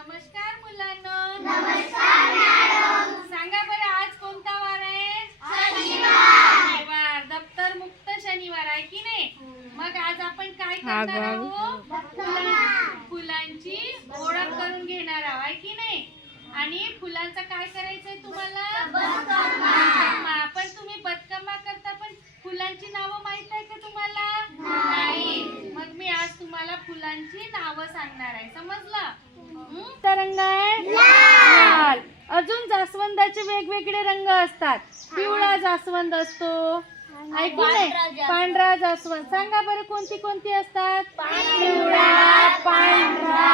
नमस्कार मुलांनो. नमस्कार मॅडम. सांगा बरं आज कोणता वार आहे? शनिवार. दप्तर मुक्त शनिवार आहे की नाही? मग आज आपण काय करणार आहोत? फुला- फुलांची ओळख करून घेणार आहोत आहे की नाही? आणि फुलांचं काय करायचंय तुम्हाला? बदकम्मा पण तुम्ही बदकम्मा करता पण फुलांची नावं माहीत आहे का तुम्हाला? मग मी आज तुम्हाला फुलांची नावं सांगणार आहे समजलं? कोणता रंग आहे? लाल. अजून जास्वंदाचे वेगवेगळे रंग असतात. पिवळा जास्वंद असतो. ऐकू पांढरा जास्वंद. सांगा बरं कोणती कोणती असतात? पिवळा पांढरा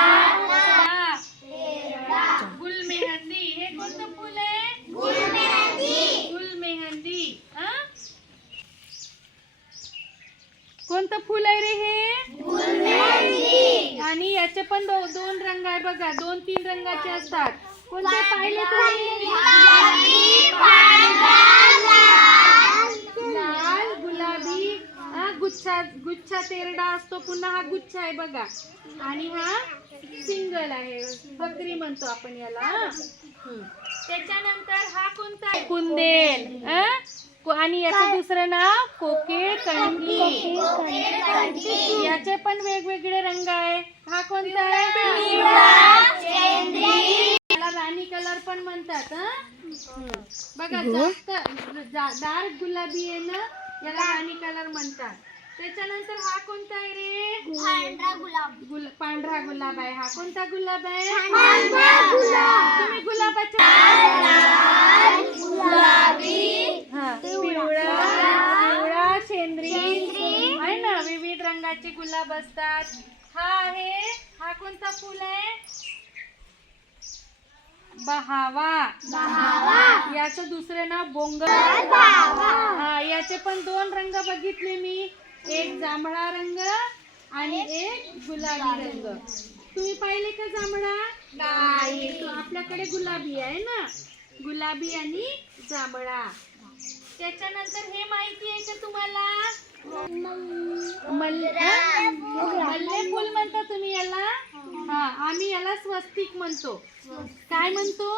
हा. गुलमेहंदी हे कोणतं फुल आहे गुलमेहंदी हा? कोणतं फुल आहे रे हे आणि याचे पण दो, दोन रंग आहे बघा दोन तीन रंगाचे असतात. कोणते पाहिले तुम्ही गुच्छा गुच्छा तेरडा असतो पुन्हा हा गुच्छा आहे बघा. आणि हा सिंगल आहे. बकरी म्हणतो आपण याला हा. त्याच्यानंतर हा कोणता आहे? कुंदेल आणि याचं दुसरं नाव कोकिळ कणकी याचे पण वेगवेगळे रंग आहे. हा कोणता आहे? याला राणी कलर पण म्हणतात हा. बघा जास्त डार्क गुलाबी आहे ना याला राणी कलर म्हणतात. त्याच्यानंतर हा कोणता आहे रे? गुल पांढरा गुलाब आहे. हा कोणता गुलाब आहे? तुम्ही गुलाबाच्या हा, पिवळा. पिवळा शेंद्री. आहे ना विविध रंगाचे गुलाब असतात. हा आहे हा कोणता फुल आहे? बहावा. याचं दुसरं नाव बोंग हा याचे पण दोन रंग बघितले मी. एक जांभळा रंग आणि एक गुलाबी रंग. तुम्ही पाहिले का जांभळा? नाही. तो आपल्याकडे गुलाबी आहे ना? गुलाबी आणि जांभळा. त्याच्यानंतर हे माहिती आहे का तुम्हाला? मल्ले मल्ले फुल. म्हणता तुम्ही याला? हा आम्ही याला स्वस्तिक म्हणतो. काय म्हणतो?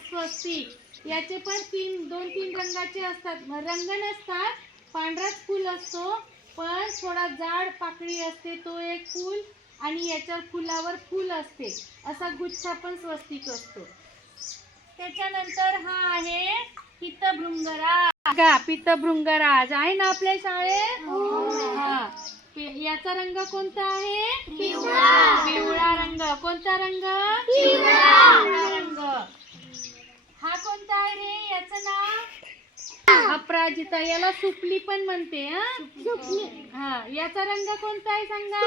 स्वस्तिक. याचे पण तीन दोन तीन रंगाचे असतात. रंग नसतात पांढराच फुल असतो पण थोडा जाड पाकळी असते तो एक फुल आणि याच्या फुलावर फुल असते. असा गुच्छा पण स्वस्तिक असतो. त्याच्यानंतर हा आहे पितभृंगराज. का पितभृंगराज. आहे ना आपल्या शाळेत? हा. याचा रंग कोणता आहे? पिवळा. रंग. कोणता रंग? पिवळा. रंग. हा याचं अपराजिता याला सुपली पण म्हणते हा? हा याचा रंग कोणता आहे सांगा?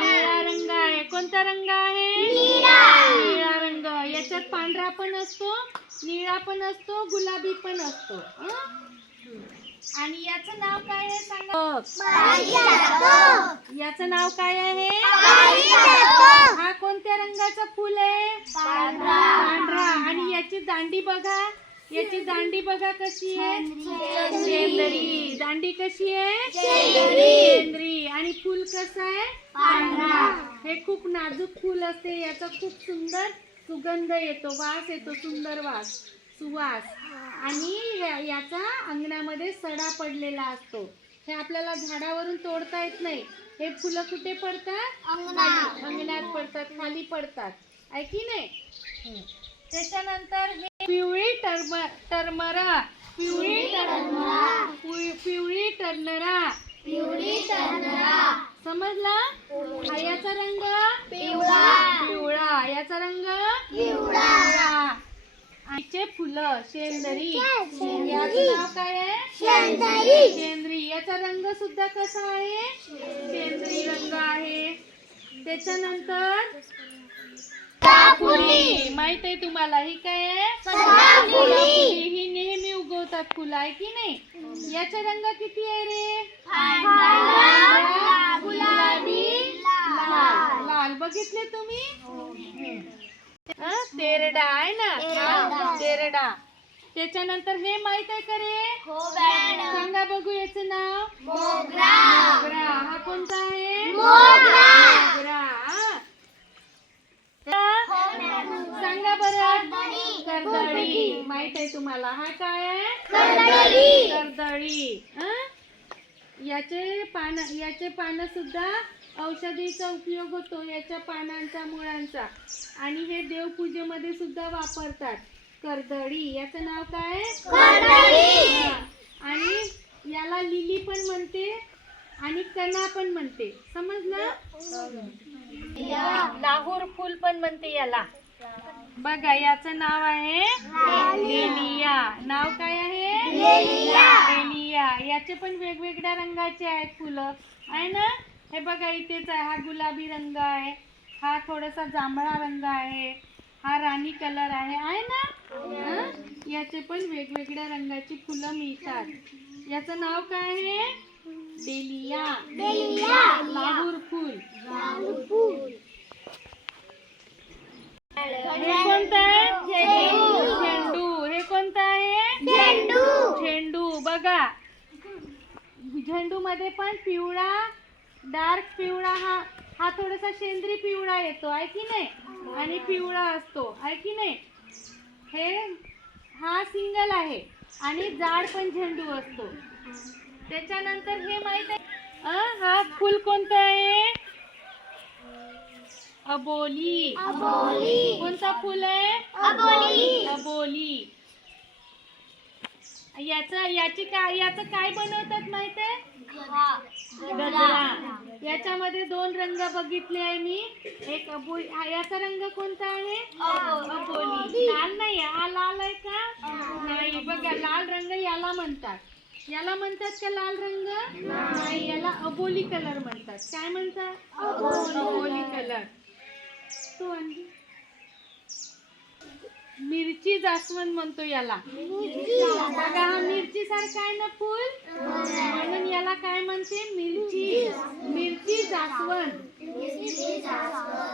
निळा रंग आहे. कोणता रंग आहे? निळा. रंग. याच्यात पांढरा पण असतो निळा पण असतो गुलाबी पण असतो? आणि याचं नाव काय आहे सांगा? याचं नाव काय आहे? हा कोणत्या रंगाचं फुल आहे? पांढरा. आणि याची दांडी बघा. याची दांडी बघा कशी आहे. शेंदरी. दांडी कशी आहे? शेंदरी. आणि फुल कसं आहे? पांढरा. हे खूप नाजूक फुल असते. याचा खूप सुंदर सुगंध येतो. वास येतो. सुंदर वास. सुवास. आणि याचा अंगणामध्ये सडा पडलेला असतो. हे आपल्याला झाडावरून तोडता येत नाही. हे फुलं कुठे पडतात? अंगणात. पडतात. खाली पडतात. आहे की नाही? हम्म. त्याच्यानंतर हे पिवळी टर्म टर्मरा. पिवळी टर्मरा. पिव- पिवळी टर्नरा. समजला? याचा रंग? पिवळा. याचा रंग? पिवळा. आईचे फुलं शेंदरी. याचं नाव काय आहे? शेंद्री. याचा रंग सुद्धा कसा आहे? शेंद्री रंग आहे. त्याच्यानंतर माहीत आहे तुम्हाला ही काय आहे. ही नेहमी उगवतात फुलं आहे की नाही? याचा रंग किती आहे रे? पांढरा, गुलाबी लाल. लाल बघितले तुम्ही? हं, तेरडा आहे ना? हा, तेरडा. त्याच्यानंतर हे माहीत आहे का रे? सांगा बघू याचं नाव. मोगरा. हा कोणता आहे? मोगरा. माहीत आहे तुम्हाला. हा काय आहे? कर्दळी. हं? याचे पान याचे पानं सुद्धा औषधीचा उपयोग होतो याच्या पानांचा मुळांचा. आणि हे देवपूजेमध्ये सुद्धा वापरतात. कर्दळी. याचं नाव काय. आणि याला लिली पण म्हणते आणि कणा पण म्हणते. समजलं? लाहोर फुल पण म्हणते याला. बघा याचं नाव आहे लेलिया. नाव काय आहे? लेलिया. याचे पण वेगवेगळ्या रंगाचे आहेत फुलं. आहे ना? हे बघा इथेच आहे. हा गुलाबी रंग आहे. हा थोडासा जांभळा रंग आहे. हा राणी कलर आहे. आहे ना? याचे पण वेगवेगळ्या रंगाची फुलं मिळतात. याचं नाव काय आहे? डेलिया लाहूर फुल. हे कोणतं आहे? झेंडू. हे कोणतं आहे? झेंडू. बघा. झेंडू मध्ये पण पिवळा डार्क पिवळा हा हा थोडासा शेंद्री पिवळा येतो आहे की नाही? आणि पिवळा असतो आहे की नाही? हे हा सिंगल आहे. आणि जाड पण झेंडू असतो. त्याच्यानंतर हे माहीत आहे? हा फुल कोणतं आहे? अबोली. कोणता फुल आहे? अबोली. याचं याची काय याचं काय बनवतात माहीत आहे गजरा. याच्यामध्ये दोन रंग बघितले आहे मी. एक अबोली. हा, याचा रंग कोणता आहे? अबोली. लाल नाही. हा लाल आहे का? नाही. बघा लाल रंग याला म्हणतात. याला म्हणतात का लाल रंग? नाही. याला अबोली कलर म्हणतात. काय म्हणतात? अबोली कलर. तो आणली. मिरची जास्वंद म्हणतो याला. बघा हा मिरची सारखा आहे ना फुल? म्हणून याला काय म्हणते? मिरची. मिरची जास्वंद.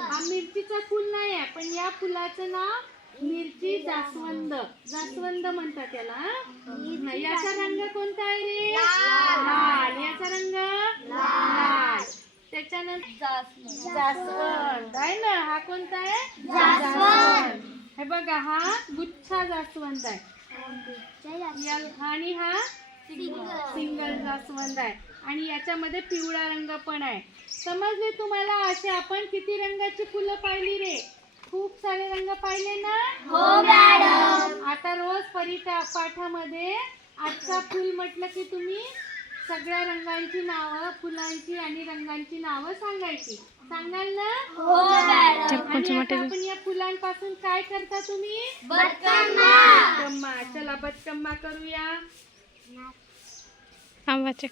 हा मिरचीचा फुल नाही आहे पण या फुलाचं नाव मिरची जास्वंद. जास्वंद म्हणतात याला हं? याचा रंग कोणता आहे रे? लाल. याचा रंग? जास्वंद. आहे ना हा कोणता आहे? जास्वंद. हे बघा हा गुच्छा जास्वंद आहे. आणि हा सिंगल. जास्वंद आहे. आणि याच्यामध्ये पिवळा रंग पण आहे. समजले तुम्हाला असे आपण किती रंगाची फुलं पाहिली रे? खूप सारे रंग पाहिले ना? आता रोज परिता पाठामध्ये आजचा फुल म्हटलं की तुम्ही सगळ्या रंगांची नावं फुलांची आणि रंगांची नावं सांगायची. सांगाल ना? आणि आता आपण या फुलांपासून काय करता तुम्ही? चला बतकम्मा करूया. थांबाचे